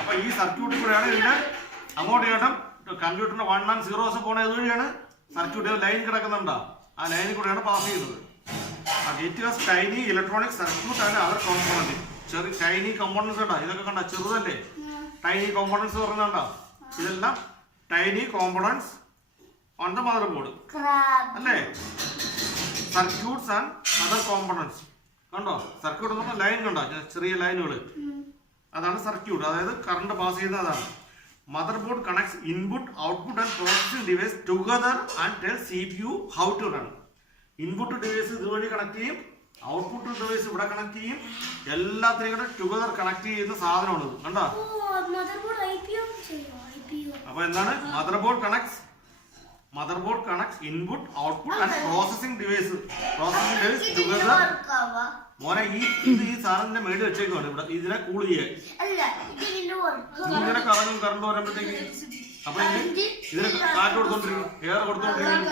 അപ്പൊ ഈ സർക്യൂട്ടിൽ കൂടെയാണ് ഇതിന്റെ അങ്ങോട്ട് ചേട്ടൻ കമ്പ്യൂട്ടറിന്റെ 1 and 0 പോണ ഏതുവഴിയാണ് സർക്യൂട്ട് ലൈൻ കിടക്കുന്നുണ്ടോ ആ ലൈനിൽ കൂടെയാണ് പാസ് ചെയ്യുന്നത്. It was tiny electronic circuit and അവർ കോമ്പോണന്റ്. ചെറിയ ടൈനി കോമ്പോണന്റ്സ് ഉണ്ടോ ഇതൊക്കെ കണ്ട ചെറുതല്ലേ ടൈനി കോമ്പോണന്റ്സ് പറഞ്ഞുണ്ടോ ഇതെല്ലാം tiny components on the motherboard അല്ലേ. സർക്യൂട്ട്സ് ആൻഡ് അതർ കോമ്പോണന്റ്സ് കണ്ടോ സർക്യൂട്ട് എന്ന് പറഞ്ഞാൽ ലൈൻ കണ്ടോ ചെറിയ ലൈനുകൾ അതാണ് സർക്യൂട്ട് അതായത് കറണ്ട് പാസ് ചെയ്യുന്നതാണ്. Motherboard connects input output and processing device together and tell CPU how to run. Input device ഇതുവഴി കണക്ട് ചെയ്യും ഔട്ട്പുട്ട് ഡിവൈസ് ഇവിടെ കണക്ട് ചെയ്യും എല്ലാത്തിനും കൂടെ ടുഗദർ കണക്ട് ചെയ്യുന്ന സാധനമാണ് കണ്ടോ. അപ്പൊ എന്താണ് mother board connects input output and processing device together. മോനെ ഈ സാധനത്തിന്റെ മേളിൽ വെച്ചേക്കാണ് ഇവിടെ ഇതിനെ കൂൾ ചെയ്യാൻ ഇങ്ങനെ കറങ്ങും കറണ്ട് വരുമ്പോഴത്തേക്ക് അപ്പൊ ഇതിന് കാറ്റ് കൊടുത്തോണ്ടിരിക്കും എയർ കൊടുത്തോണ്ടിരിക്കും.